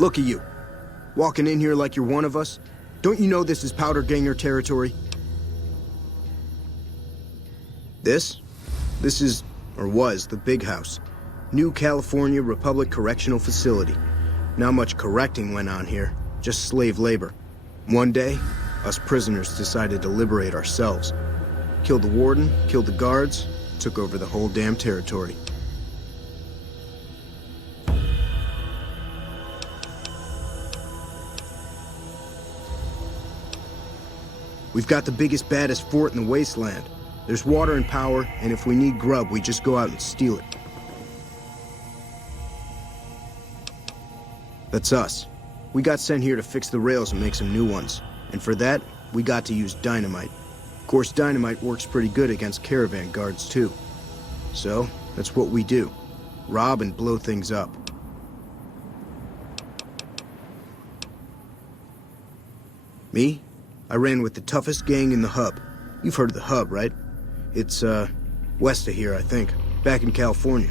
Look at you. Walking in here like you're one of us. Don't you know this is powder ganger territory? This is, or was, the Big House. New California Republic Correctional Facility. Not much correcting went on here, just slave labor. One day, us prisoners decided to liberate ourselves. Killed the warden, killed the guards, took over the whole damn territory. We've got the biggest, baddest fort in the wasteland. There's water and power, and if we need grub, we just go out and steal it. That's us. We got sent here to fix the rails and make some new ones. And for that, we got to use dynamite. Of course, dynamite works pretty good against caravan guards, too. So, that's what we do. Rob and blow things up. Me? I ran with the toughest gang in the hub. You've heard of the hub, right? It's, west of here, I think. Back in California.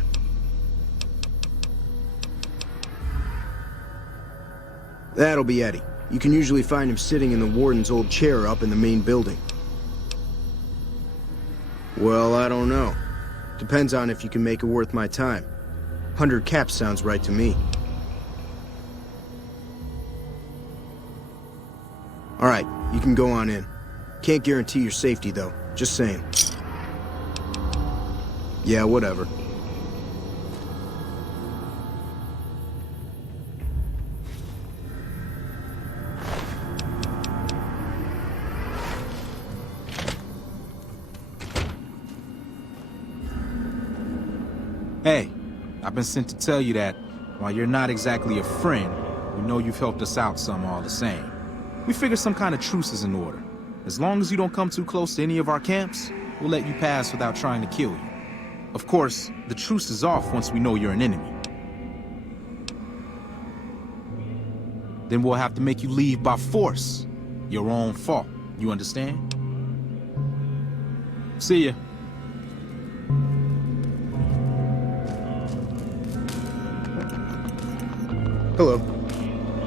That'll be Eddie. You can usually find him sitting in the warden's old chair up in the main building. Well, I don't know. Depends on if you can make it worth my time. 100 caps sounds right to me. All right, you can go on in. Can't guarantee your safety, though. Just saying. Yeah, whatever. Hey, I've been sent to tell you that, while you're not exactly a friend, we know you've helped us out some all the same. We figured some kind of truce is in order. As long as you don't come too close to any of our camps, we'll let you pass without trying to kill you. Of course, the truce is off once we know you're an enemy. Then we'll have to make you leave by force. Your own fault. You understand? See ya. Hello.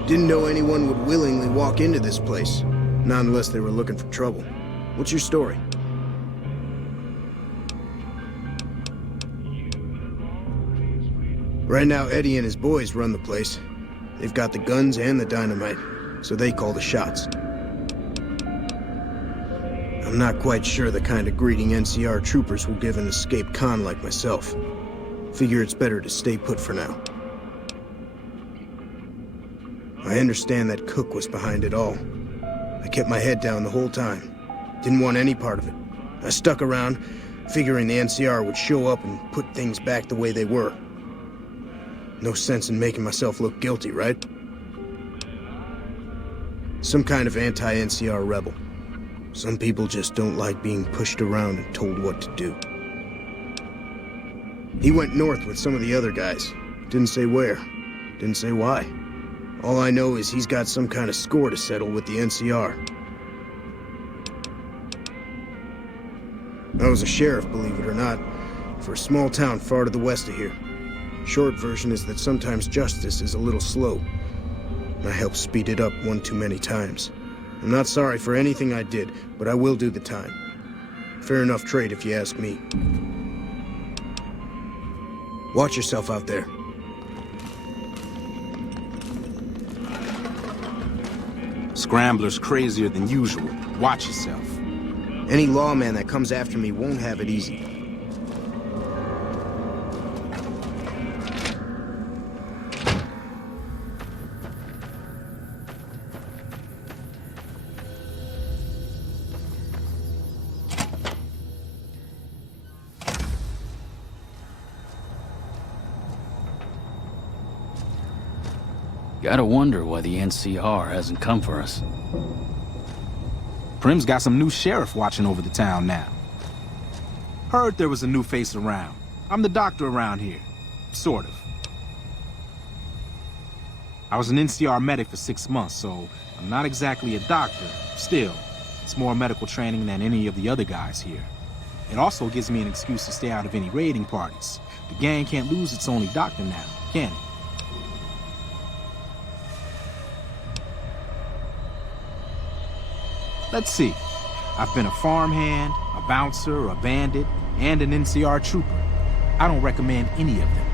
Didn't know anyone would willingly walk into this place. Not unless they were looking for trouble. What's your story? Right now, Eddie and his boys run the place. They've got the guns and the dynamite, so they call the shots. I'm not quite sure the kind of greeting NCR troopers will give an escaped con like myself. Figure it's better to stay put for now. I understand that Cook was behind it all. I kept my head down the whole time. Didn't want any part of it. I stuck around, figuring the NCR would show up and put things back the way they were. No sense in making myself look guilty, right? Some kind of anti-NCR rebel. Some people just don't like being pushed around and told what to do. He went north with some of the other guys. Didn't say where. Didn't say why. All I know is he's got some kind of score to settle with the NCR. I was a sheriff, believe it or not, for a small town far to the west of here. Short version is that sometimes justice is a little slow. I helped speed it up one too many times. I'm not sorry for anything I did, but I will do the time. Fair enough trade if you ask me. Watch yourself out there. Scrambler's crazier than usual. Watch yourself. Any lawman that comes after me won't have it easy. Gotta wonder why the NCR hasn't come for us. Prim's got some new sheriff watching over the town now. Heard there was a new face around. I'm the doctor around here. Sort of. I was an NCR medic for 6 months, so I'm not exactly a doctor. Still, it's more medical training than any of the other guys here. It also gives me an excuse to stay out of any raiding parties. The gang can't lose its only doctor now, can it? Let's see. I've been a farmhand, a bouncer, a bandit, and an NCR trooper. I don't recommend any of them.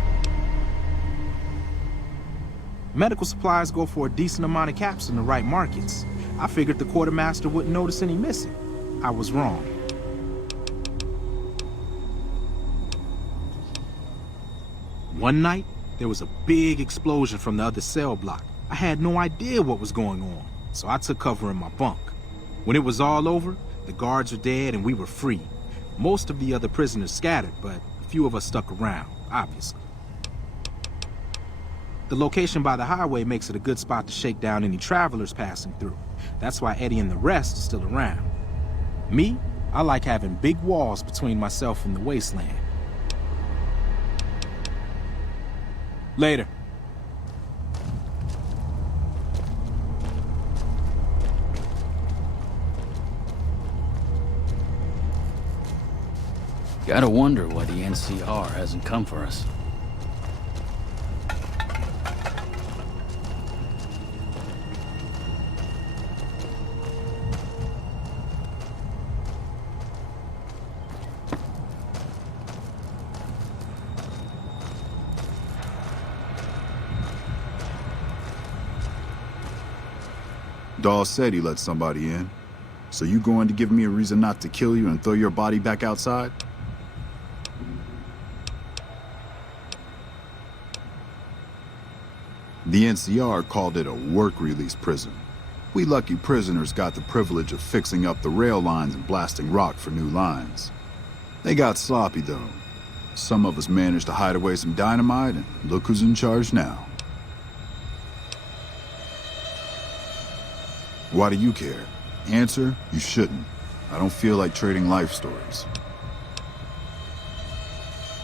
Medical supplies go for a decent amount of caps in the right markets. I figured the quartermaster wouldn't notice any missing. I was wrong. One night, there was a big explosion from the other cell block. I had no idea what was going on, so I took cover in my bunk. When it was all over, the guards were dead and we were free. Most of the other prisoners scattered, but a few of us stuck around, obviously. The location by the highway makes it a good spot to shake down any travelers passing through. That's why Eddie and the rest are still around. Me, I like having big walls between myself and the wasteland. Later. Gotta wonder why the NCR hasn't come for us. Dawes said he let somebody in. So you going to give me a reason not to kill you and throw your body back outside? The NCR called it a work-release prison. We lucky prisoners got the privilege of fixing up the rail lines and blasting rock for new lines. They got sloppy, though. Some of us managed to hide away some dynamite, and look who's in charge now. Why do you care? Answer, you shouldn't. I don't feel like trading life stories.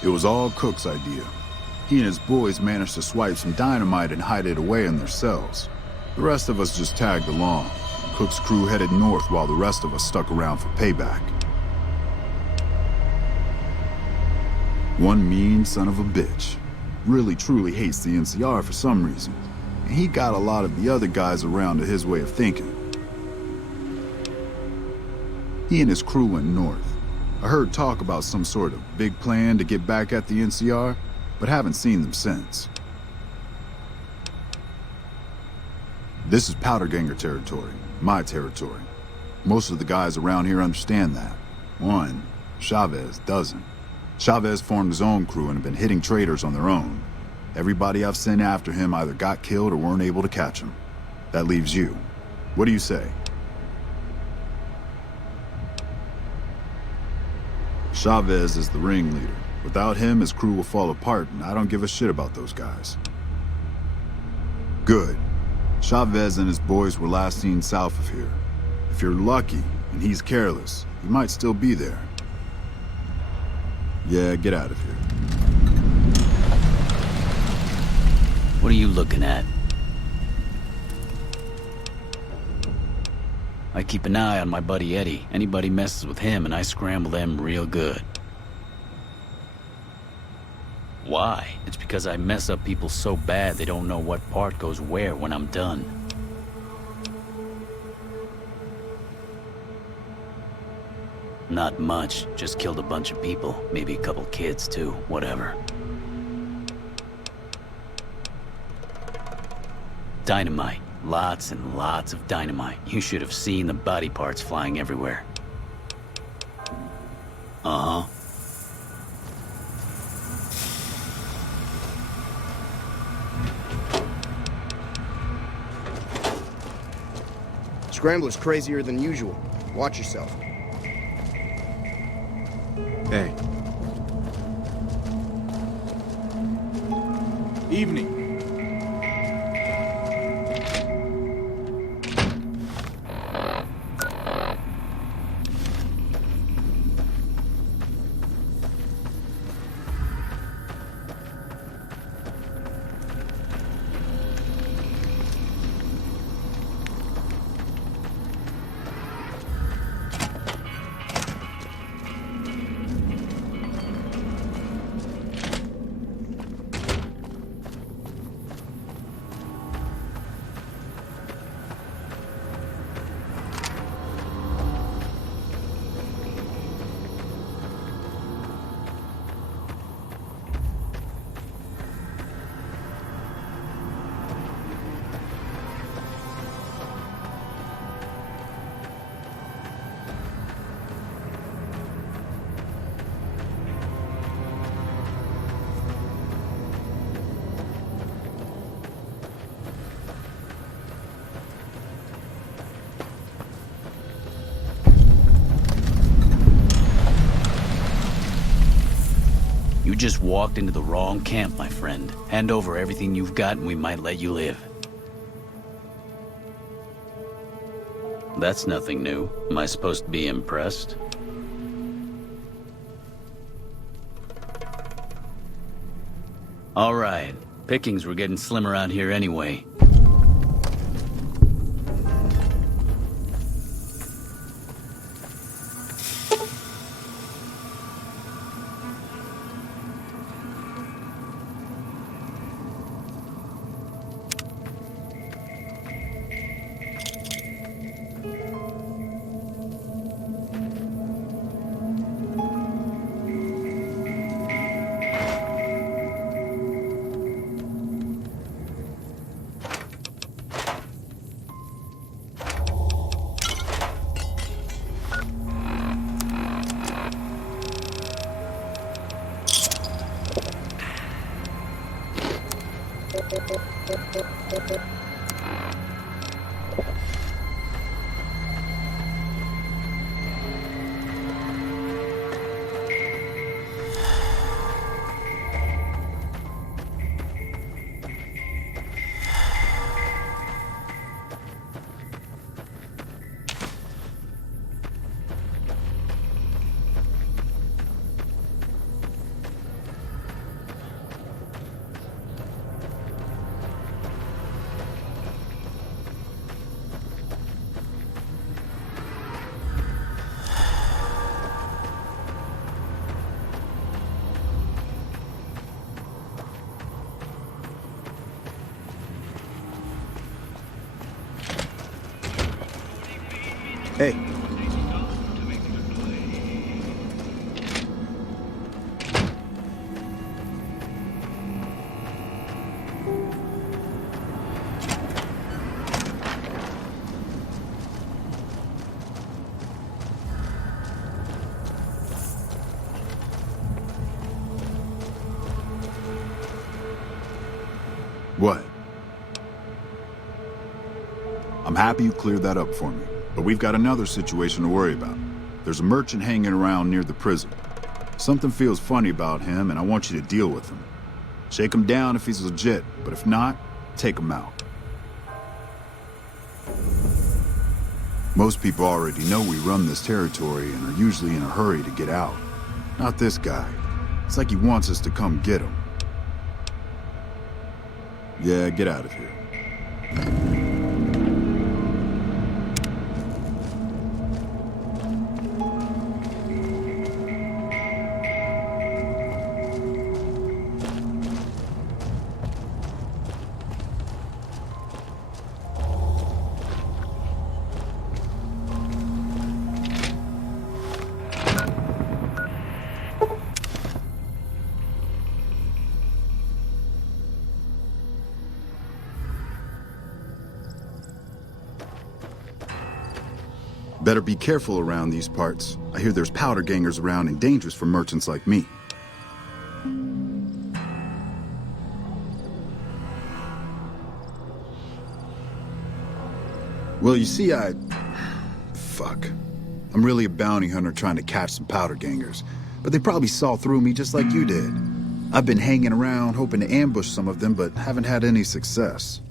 It was all Cook's idea. He and his boys managed to swipe some dynamite and hide it away in their cells. The rest of us just tagged along. Cook's crew headed north while the rest of us stuck around for payback. One mean son of a bitch really truly hates the NCR for some reason. And he got a lot of the other guys around to his way of thinking. He and his crew went north. I heard talk about some sort of big plan to get back at the NCR, but haven't seen them since. This is Powder Ganger territory, my territory. Most of the guys around here understand that. One, Chavez doesn't. Chavez formed his own crew and have been hitting traitors on their own. Everybody I've sent after him either got killed or weren't able to catch him. That leaves you. What do you say? Chavez is the ringleader. Without him, his crew will fall apart, and I don't give a shit about those guys. Good. Chavez and his boys were last seen south of here. If you're lucky, and he's careless, he might still be there. Yeah, get out of here. What are you looking at? I keep an eye on my buddy Eddie. Anybody messes with him and I scramble them real good. Why? It's because I mess up people so bad they don't know what part goes where when I'm done. Not much. Just killed a bunch of people. Maybe a couple kids too. Whatever. Dynamite. Lots and lots of dynamite. You should have seen the body parts flying everywhere. Uh-huh. Scrambler's crazier than usual. Watch yourself. Hey. Evening. You just walked into the wrong camp, my friend. Hand over everything you've got and we might let you live. That's nothing new. Am I supposed to be impressed? All right. Pickings were getting slim around here anyway. Hey. What? I'm happy you cleared that up for me. But we've got another situation to worry about. There's a merchant hanging around near the prison. Something feels funny about him, and I want you to deal with him. Shake him down if he's legit, but if not, take him out. Most people already know we run this territory and are usually in a hurry to get out. Not this guy. It's like he wants us to come get him. Yeah, get out of here. Better be careful around these parts. I hear there's powder gangers around and dangerous for merchants like me. Well, you see, Fuck. I'm really a bounty hunter trying to catch some powder gangers. But they probably saw through me just like you did. I've been hanging around hoping to ambush some of them, but haven't had any success.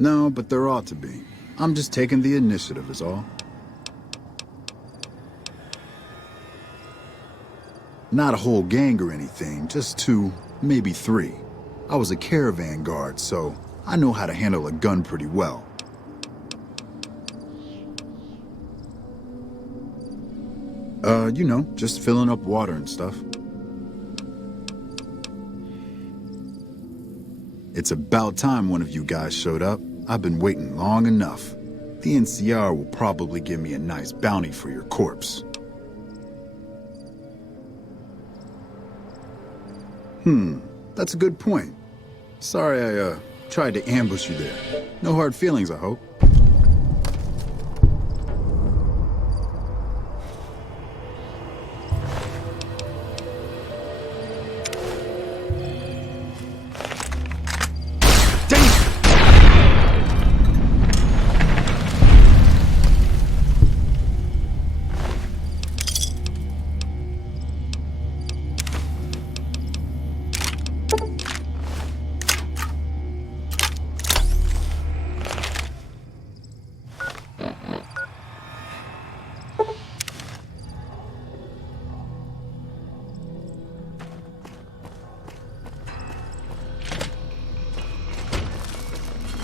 No, but there ought to be. I'm just taking the initiative is all. Not a whole gang or anything, just 2, maybe 3. I was a caravan guard, so I know how to handle a gun pretty well. You know, just filling up water and stuff. It's about time one of you guys showed up. I've been waiting long enough. The NCR will probably give me a nice bounty for your corpse. That's a good point. Sorry I, tried to ambush you there. No hard feelings, I hope.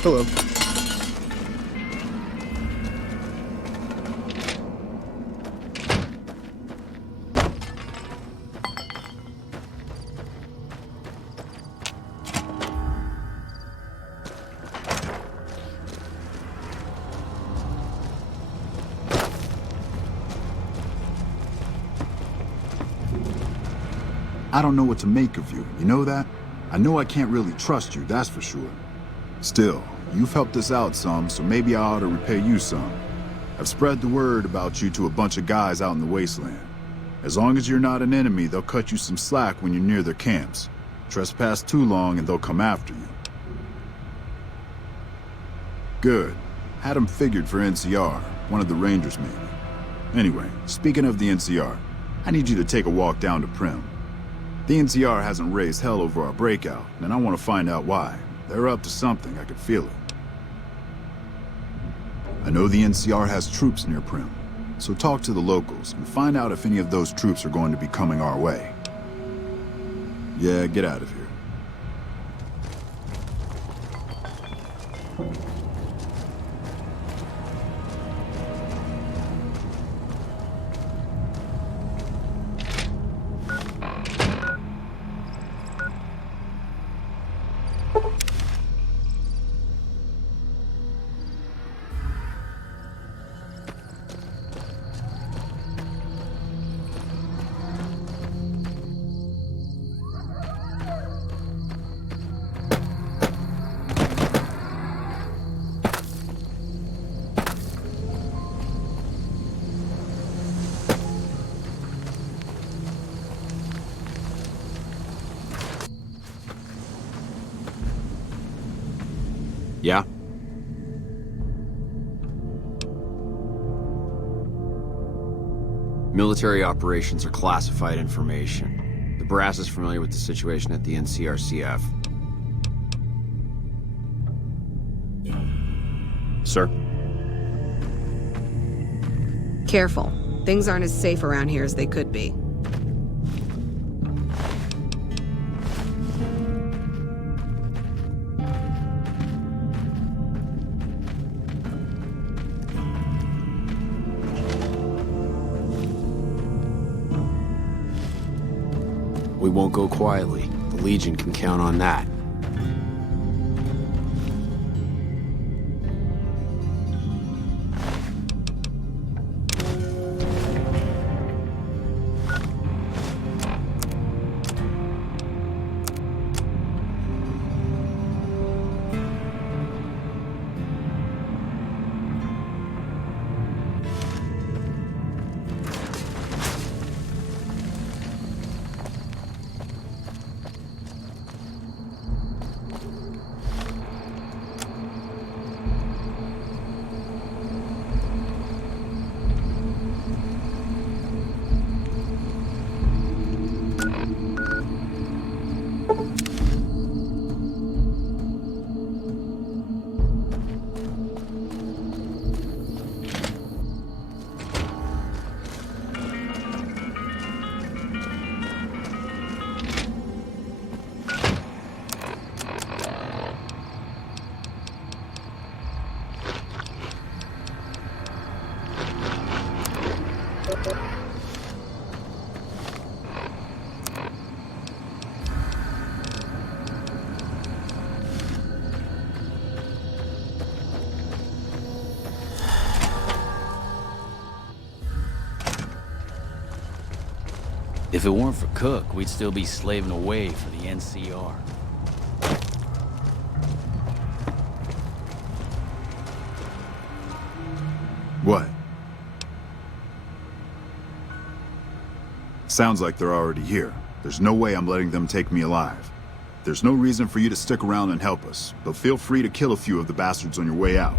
Hello. I don't know what to make of you, you know that? I know I can't really trust you, that's for sure. Still, you've helped us out some, so maybe I ought to repay you some. I've spread the word about you to a bunch of guys out in the wasteland. As long as you're not an enemy, they'll cut you some slack when you're near their camps. Trespass too long and they'll come after you. Good. Had them figured for NCR, one of the Rangers maybe. Anyway, speaking of the NCR, I need you to take a walk down to Prim. The NCR hasn't raised hell over our breakout, and I want to find out why. They're up to something, I could feel it. I know the NCR has troops near Prim, so talk to the locals and find out if any of those troops are going to be coming our way. Yeah, get out of here. Yeah? Military operations are classified information. The brass is familiar with the situation at the NCRCF. Sir? Careful. Things aren't as safe around here as they could be. We won't go quietly. The Legion can count on that. If it weren't for Cook, we'd still be slaving away for the NCR. What? Sounds like they're already here. There's no way I'm letting them take me alive. There's no reason for you to stick around and help us, but feel free to kill a few of the bastards on your way out.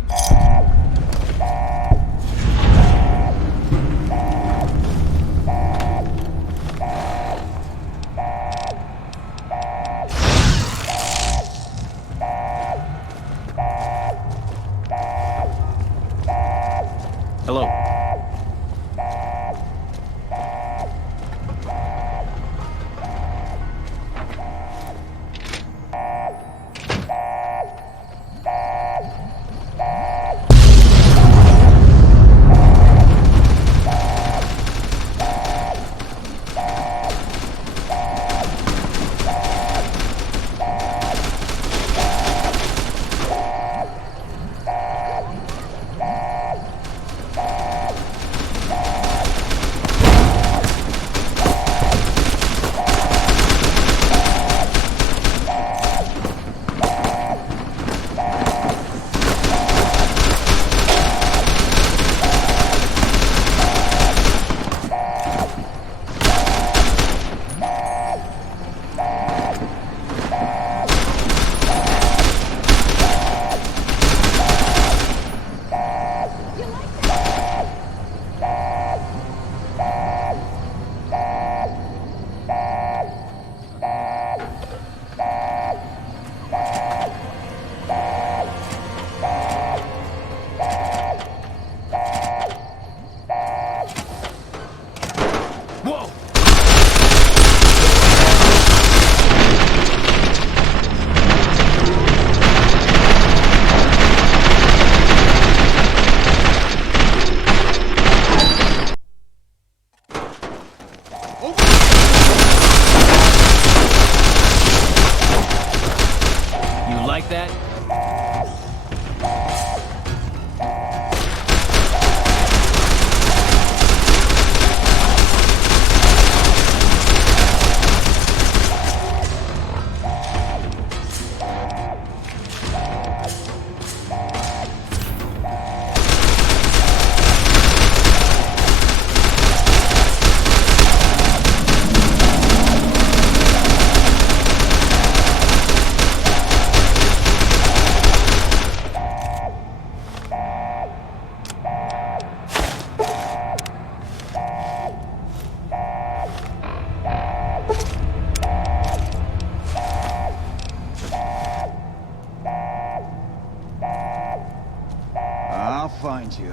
Hello. find you.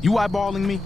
You eyeballing me?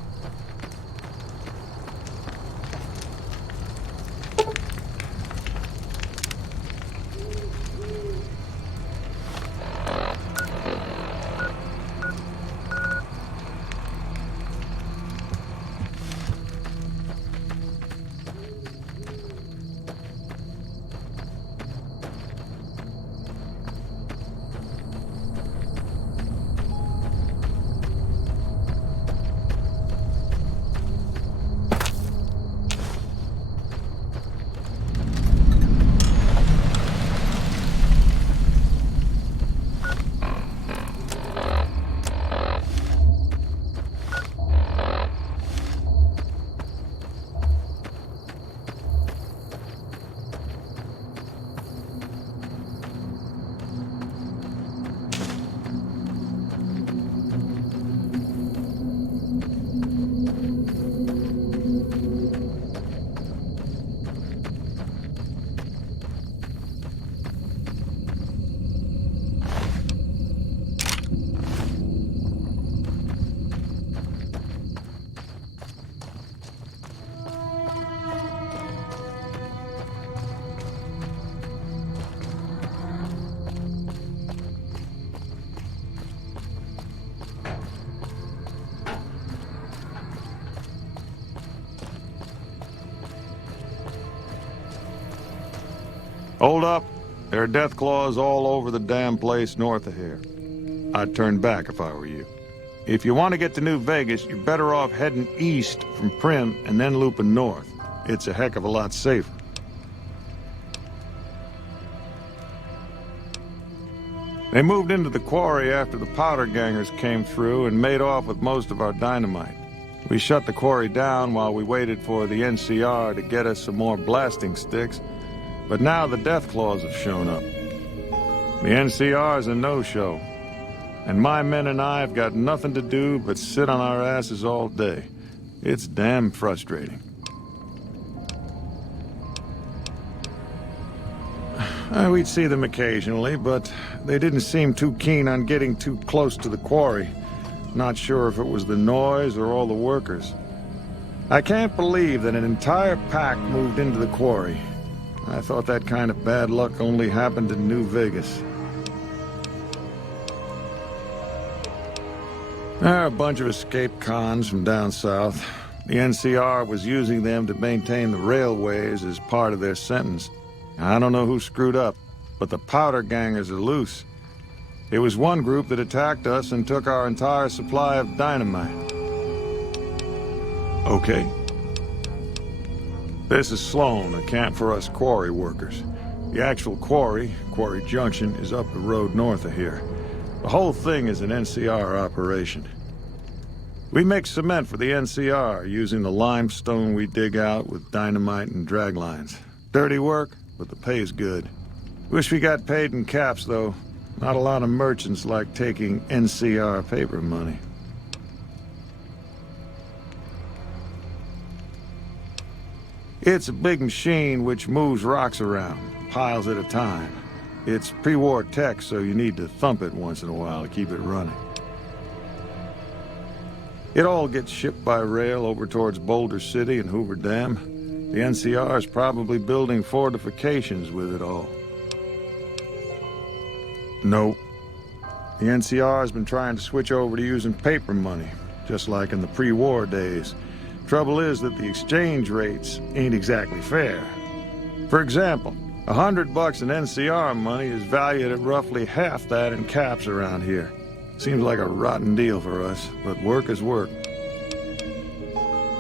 Hold up. There are death claws all over the damn place north of here. I'd turn back if I were you. If you want to get to New Vegas, you're better off heading east from Prim and then looping north. It's a heck of a lot safer. They moved into the quarry after the powder gangers came through and made off with most of our dynamite. We shut the quarry down while we waited for the NCR to get us some more blasting sticks, but now the death claws have shown up. The NCR's a no-show, and my men and I have got nothing to do but sit on our asses all day. It's damn frustrating. We'd see them occasionally, but they didn't seem too keen on getting too close to the quarry. Not sure if it was the noise or all the workers. I can't believe that an entire pack moved into the quarry. I thought that kind of bad luck only happened in New Vegas. There are a bunch of escaped cons from down south. The NCR was using them to maintain the railways as part of their sentence. I don't know who screwed up, but the powder gangers are loose. It was one group that attacked us and took our entire supply of dynamite. Okay. This is Sloan, a camp for us quarry workers. The actual quarry, Quarry Junction, is up the road north of here. The whole thing is an NCR operation. We make cement for the NCR using the limestone we dig out with dynamite and drag lines. Dirty work, but the pay's good. Wish we got paid in caps, though. Not a lot of merchants like taking NCR paper money. It's a big machine which moves rocks around, piles at a time. It's pre-war tech, so you need to thump it once in a while to keep it running. It all gets shipped by rail over towards Boulder City and Hoover Dam. The NCR is probably building fortifications with it all. Nope. The NCR has been trying to switch over to using paper money, just like in the pre-war days. Trouble is that the exchange rates ain't exactly fair. For example, $100 in NCR money is valued at roughly half that in caps around here. Seems like a rotten deal for us, but work is work.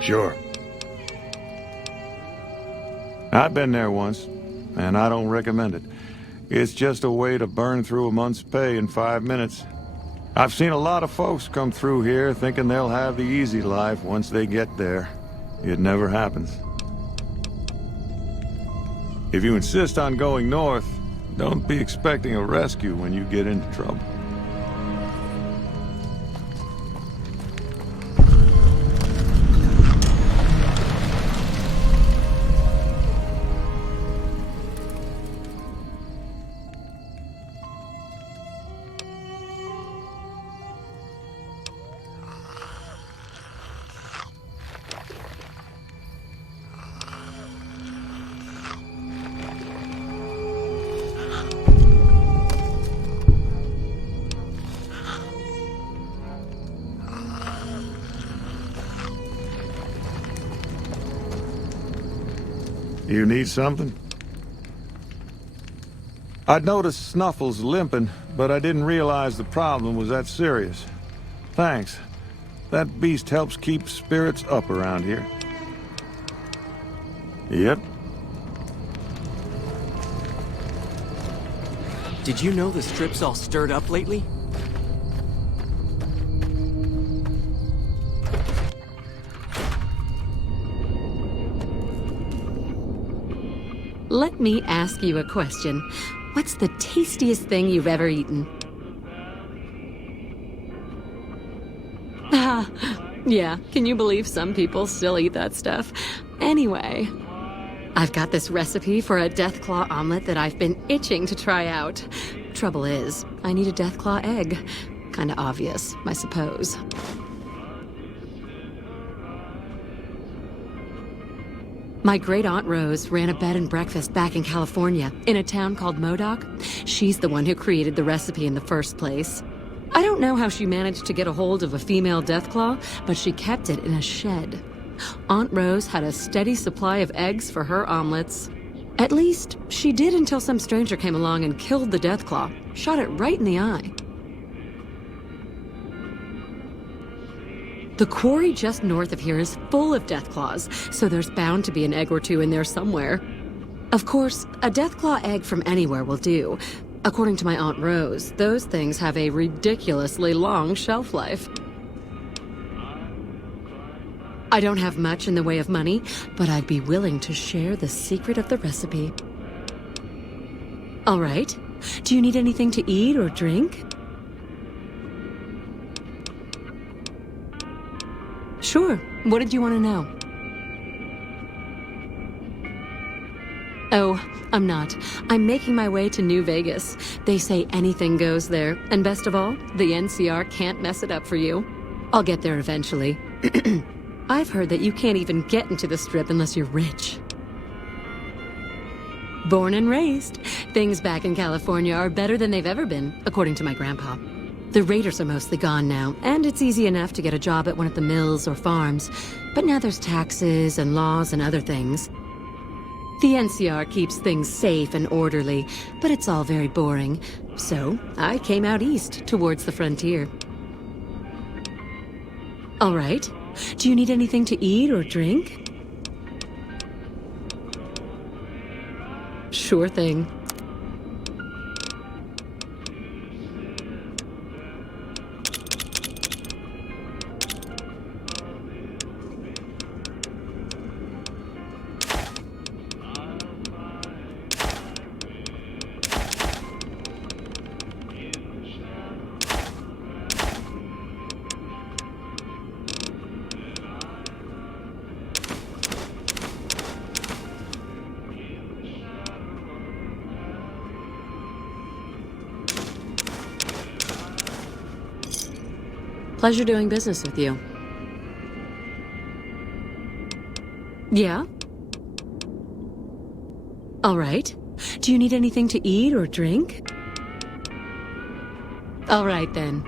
Sure. I've been there once, and I don't recommend it. It's just a way to burn through a month's pay in 5 minutes. I've seen a lot of folks come through here thinking they'll have the easy life once they get there. It never happens. If you insist on going north, don't be expecting a rescue when you get into trouble. You need something? I'd noticed Snuffles limping, but I didn't realize the problem was that serious. Thanks. That beast helps keep spirits up around here. Yep. Did you know the strip's all stirred up lately? Let me ask you a question. What's the tastiest thing you've ever eaten? Ah, yeah, can you believe some people still eat that stuff? Anyway, I've got this recipe for a Deathclaw omelet that I've been itching to try out. Trouble is, I need a Deathclaw egg. Kinda obvious, I suppose. My great-aunt Rose ran a bed and breakfast back in California, in a town called Modoc. She's the one who created the recipe in the first place. I don't know how she managed to get a hold of a female Deathclaw, but she kept it in a shed. Aunt Rose had a steady supply of eggs for her omelets. At least, she did until some stranger came along and killed the Deathclaw, shot it right in the eye. The quarry just north of here is full of Deathclaws, so there's bound to be an egg or two in there somewhere. Of course, a Deathclaw egg from anywhere will do. According to my Aunt Rose, those things have a ridiculously long shelf life. I don't have much in the way of money, but I'd be willing to share the secret of the recipe. All right. Do you need anything to eat or drink? Sure. What did you want to know? Oh, I'm not. I'm making my way to New Vegas. They say anything goes there. And best of all, the NCR can't mess it up for you. I'll get there eventually. I've heard that you can't even get into the Strip unless you're rich. Born and raised, things back in California are better than they've ever been, according to my grandpa. The raiders are mostly gone now, and it's easy enough to get a job at one of the mills or farms. But now there's taxes and laws and other things. The NCR keeps things safe and orderly, but it's all very boring. So I came out east, towards the frontier. All right. Do you need anything to eat or drink? Sure thing. Pleasure doing business with you. Yeah? All right. Do you need anything to eat or drink? All right, then.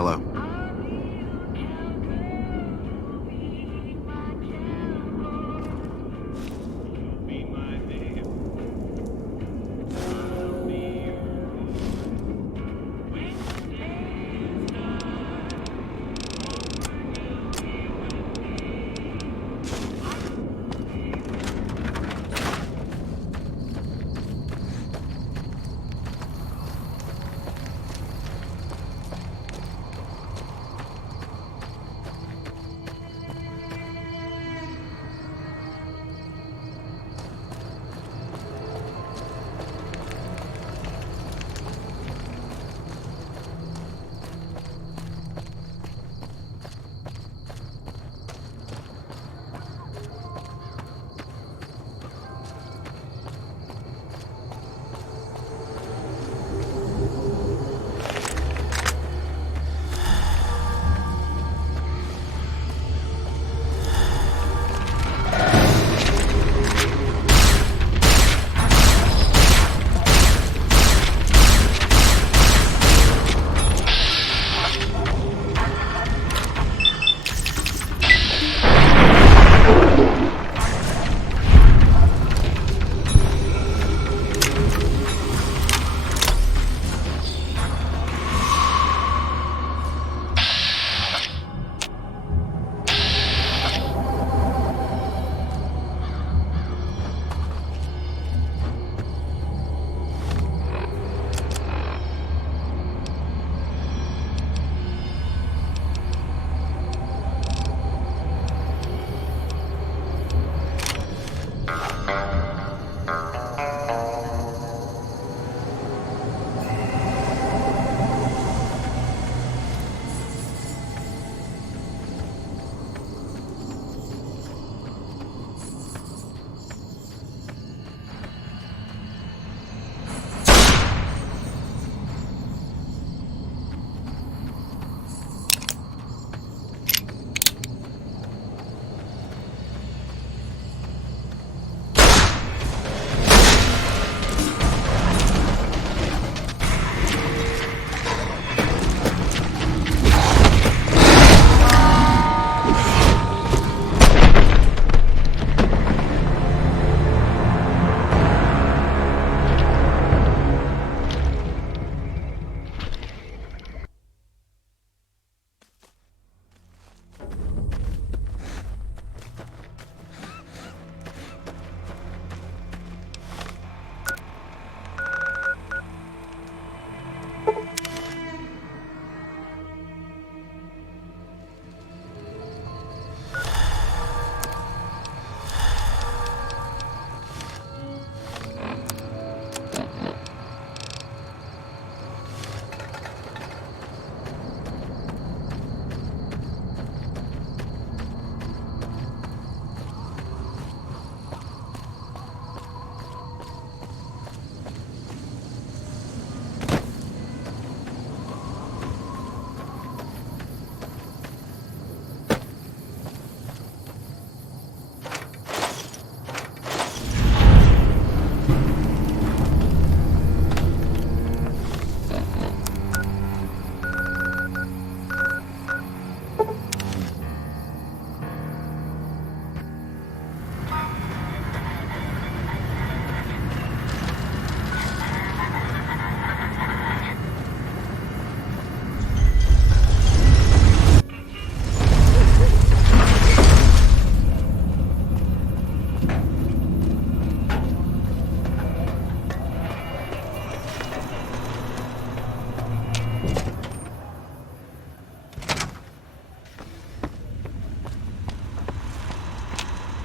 Hello.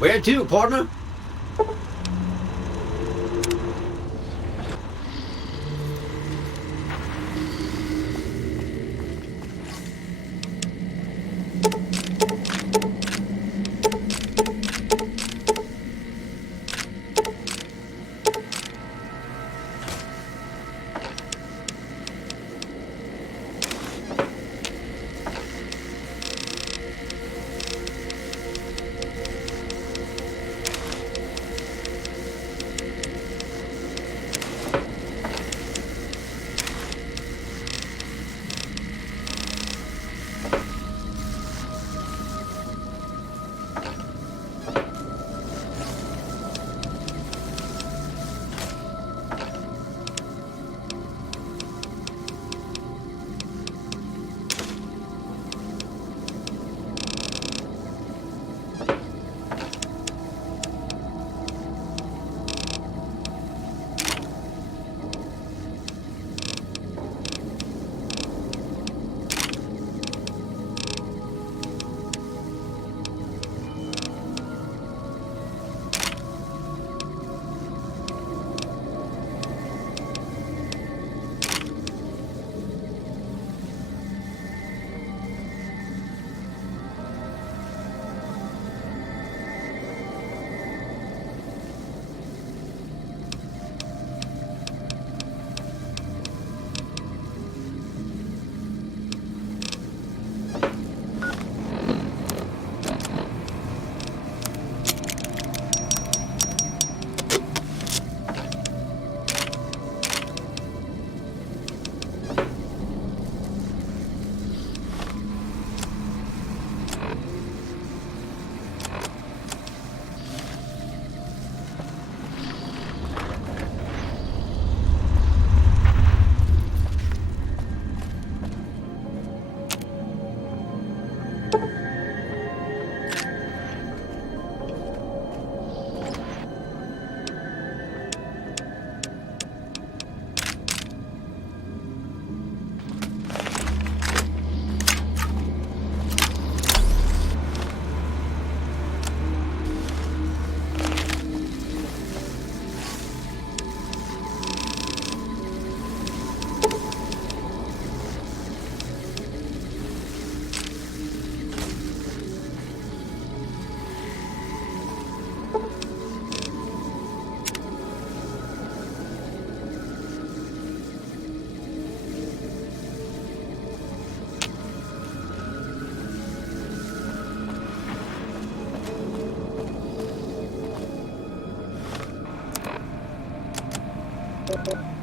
Where to, partner? you